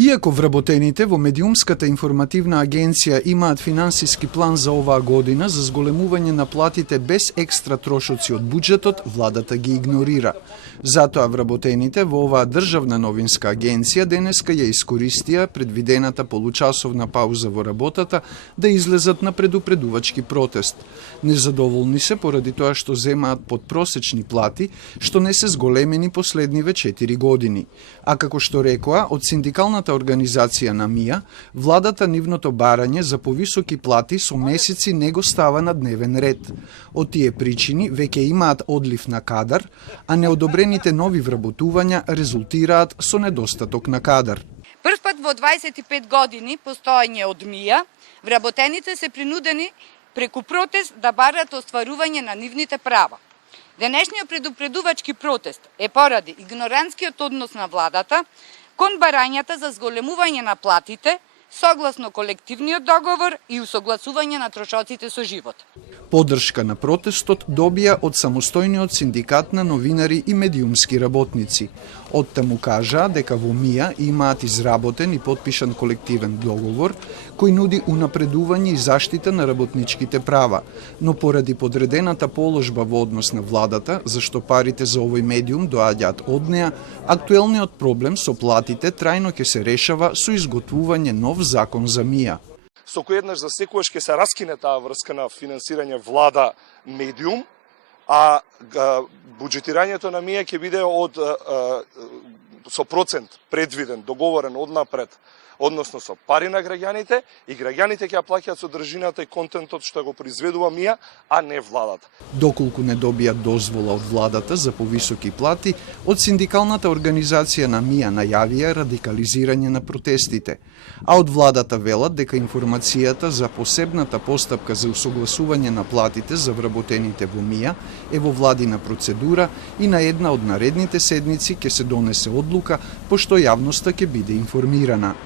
Иако вработените во Медиумската информативна агенција имаат финансиски план за оваа година за зголемување на платите без екстра трошоци од буџетот, владата ги игнорира. Затоа вработените во оваа државна новинска агенција денеска ја искористија предвидената получасовна пауза во работата да излезат на предупредувачки протест. Незадоволни се поради тоа што земаат подпросечни плати, што не се зголемени последниве 4 години. А како што рекоа, од синдикалната организација на МИА, владата нивното барање за повисоки плати со месеци не го става на дневен ред. Од тие причини веќе имаат одлив на кадар, а неодобрените нови вработувања резултираат со недостаток на кадар. Прв пат во 25 години постоење од МИА, вработените се принудени преку протест да барат остварување на нивните права. Денешниот предупредувачки протест е поради игнорантскиот однос на владата кон барањата за зголемување на платите, согласно колективниот договор и усогласување на трошоците со живот. Поддршка на протестот добија од самостојниот синдикат на новинари и медиумски работници. Оттаму кажаа дека во МИА имаат изработен и подпишан колективен договор кој нуди унапредување и заштита на работничките права, но поради подредената положба во однос на владата, зашто парите за овој медиум доаѓаат од неа, актуелниот проблем со платите трајно ќе се решава со изготвување нов закон за МИА. Со кој еднаш за секојаш ќе се раскине таа врска на финансирање влада медиум, а буџетирањето на МИА ќе биде со процент предвиден, договорен однапред, односно со пари на граѓаните, и граѓаните ќе ја плаќаат содржината и контентот што го произведува МИА, а не владата. Доколку не добијат дозвола од владата за повисоки плати, од синдикалната организација на МИА најавија радикализирање на протестите, а од владата велат дека информацијата за посебната постапка за усогласување на платите за вработените во МИА е во владина процедура и на една од наредните седници ќе се донесе одлука, пошто јавноста ќе биде информирана.